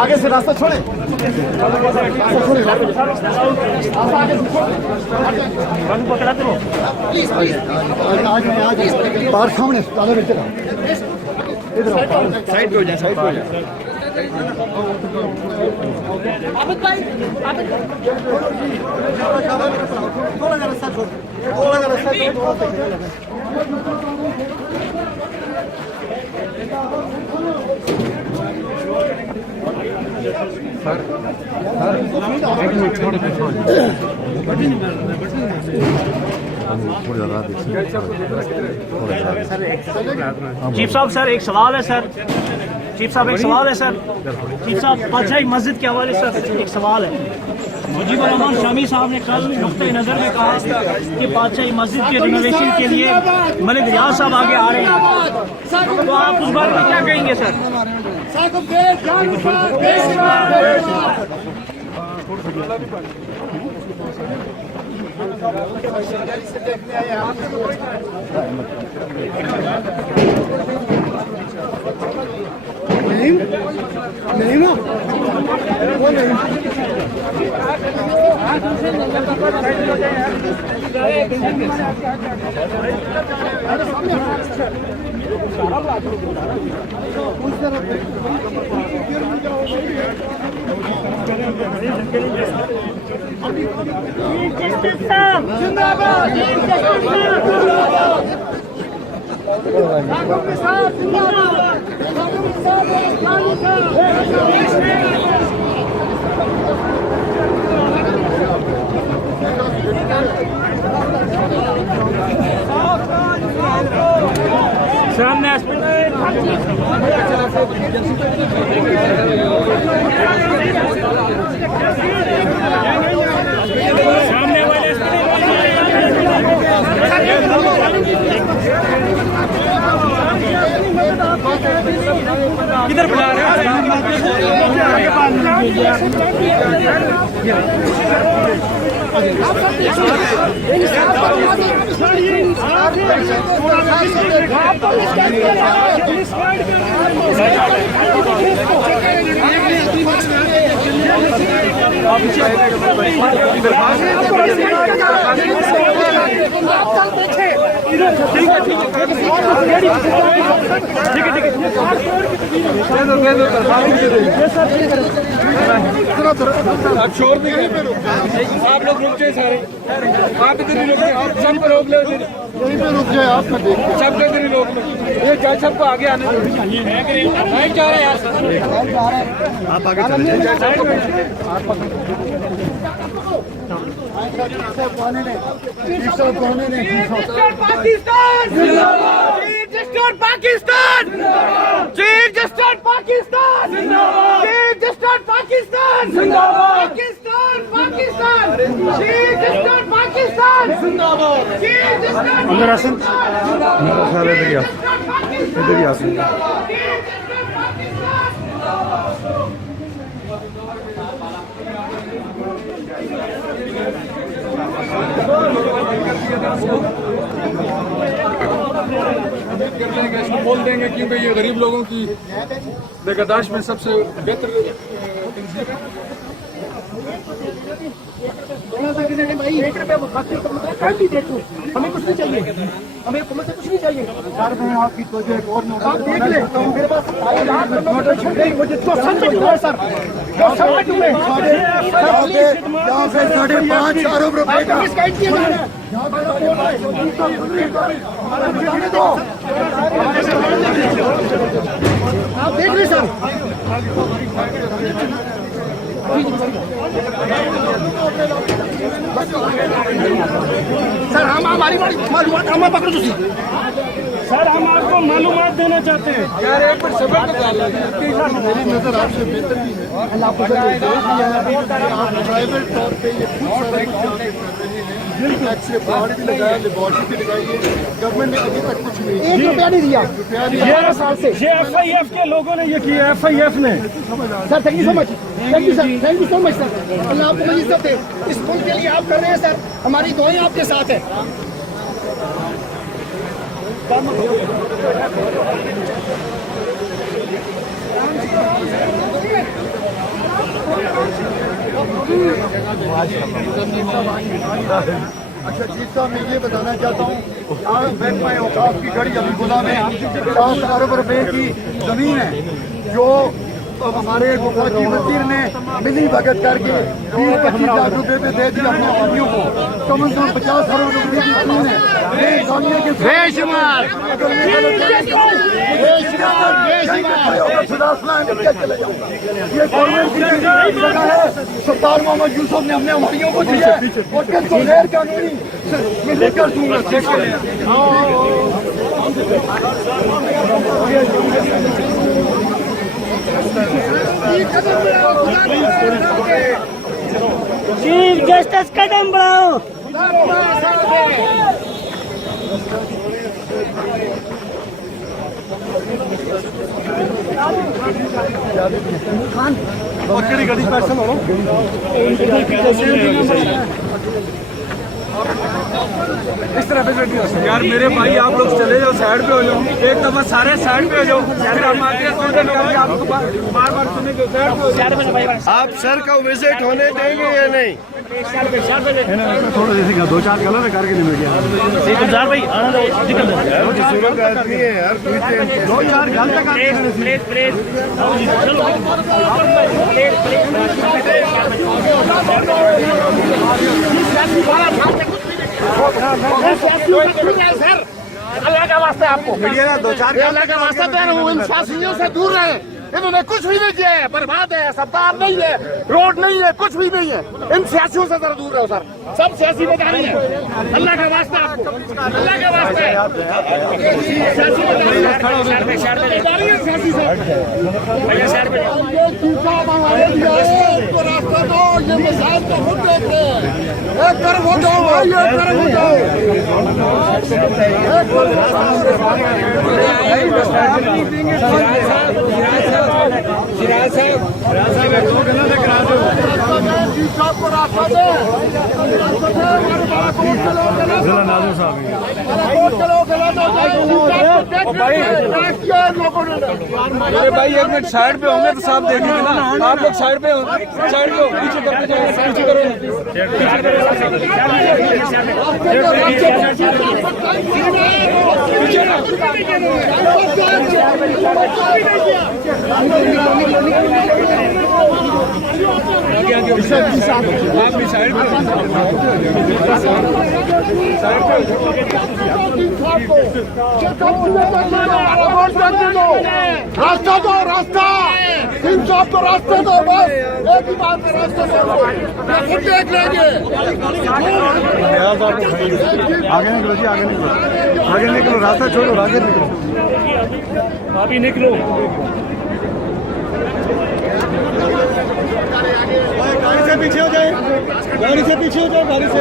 आगे से रास्ता छोड़े बाहर सामने इधर साइड पे हो जाए साइड पे हो जाए चीफ साहब सर एक सवाल है सर। चीफ साहब एक सवाल है सर। चीफ साहब पातशाही मस्जिद के हवाले से एक सवाल है। मुजीबुर रहमान शामी साहब ने कल नुक्ते नज़र में कहा कि पातशाही मस्जिद के रिनोवेशन के लिए मलिक रियाज साहब आगे आ रहे हैं, तो आप उस बात में क्या कहेंगे सर? सामने सामने वाले किधर बुला रहे हैं? छोड़ देंगे आप लोग रुक जाए सारे, आप इधर ही रुक जाए, आप सब पे रोक लो, यहीं पे रुक जाए, आप देख सब पे इधर ही रोक लो, ये जज सबको आगे आने दो। नहीं जा रहे यार, आप आगे चले जाइए। Pakistan chief justice Pakistan chief justice Pakistan Pakistan Pakistan chief justice Pakistan chief justice अंदर आसन इधर ही आसन बोल देंगे क्योंकि ये गरीब लोगों की निगहदाश्त में सबसे बेहतर हमें कुछ नहीं चाहिए, हमें पुलिस से कुछ नहीं चाहिए। आपकी तो आप देख ले मेरे पास मुझे जो समझ हुआ सर, जो समझ हुए ₹5.5 अरब आप देख रहे सर। सर हम हमारी मालूमात हम पकड़ो तुझी सर, हम आपको मालूमात देना चाहते हैं यार। एक बार सबर मेरी नजर आपसे बेहतर भी है। आप प्राइवेट तौर पे ये टैक्स से बाहर भी लगाया, लेबोरेटरी भी लगाई है, गवर्नमेंट ने अभी तक कुछ नहीं, 1 रुपया नहीं दिया 11 साल से। ये FIF के लोगों ने ये किया, FIF ने। Sir thank you so much, thank you sir, thank you so much sir. Allah आपको इज्जत दे, इस मुल्क के लिए आप कर रहे हैं सर, हमारी दुआएं आपके साथ है। अच्छा जी साहब, मैं ये बताना चाहता हूँ, आज महकमा औकाफ की घड़ी अभी गुला में 50 अरब रुपए की जमीन है जो हमारे वफाकी वजीर ने मिली भगत करके 20-25 लाख रुपए पे दे दिया अपने आदमियों को। कम से कम 50 अरब रुपए की जमीन है बेशुमार ये गवर्नमेंट की जगह है। सरदार मोहम्मद यूसुफ ने अपने हमारियों को दिया और किसको गैर कानूनी मैं लेकर दूंगा। चीफ जस्टिस कदम बढ़ाओ। इस तरह फैसिलिटी यार मेरे भाई, आप लोग चले जाओ, साइड पे हो जाओ, एक दफा सारे साइड पे हो जाओ, फिर हम आगे आपको बार बार सुनेंगे। साइड पे हो जाओ। आप सर का विजिट होने देंगे या नहीं? थोड़ा जैसे 2-4 कलर करके निकल गया भाई सूरत आदमी है यार, 2-4 गल तक अल्लाह का वास्ता है आपको, मीडिया 2-4 अल्लाह का वास्ता तो इन शासियों से दूर रहे। इन्होंने कुछ भी नहीं किया है, बर्बाद है, सरदार नहीं है, रोड नहीं है, कुछ भी नहीं है। इन सियासियों से जरा दूर रहो सर, सब सियासी बेदारी है। अल्लाह का वास्ता आपको, अल्लाह का वास्ता है, सियासी बेदारी है, सियासी से ये चीज़ा हमारे लिए इसको रास्ता दो, ये मसाइल तो खुद देख रहे हैं। एक तरफ हो जाओ भाई, एक तरफ हो जाओ, मेरे भाई एक मिनट साइड पे होंगे तो साफ देखेंगे ना। आप लोग साइड पे हो, साइड पे हो, पीछे करते जाओ, पीछे करो, पीछे ना। आप भी साइड पे, साइड पे रास्ता दो, रास्ता इंसाफ तो रास्ते दो, बस एक ही बात है, रास्ते दो, खुद देख लेंगे। आगे निकलो जी, आगे निकलो, आगे निकलो, रास्ता छोड़ो, आगे निकलो, अभी निकलो। गाड़ी से पीछे हो जाए, गाड़ी से पीछे हो जाओ, गाड़ी से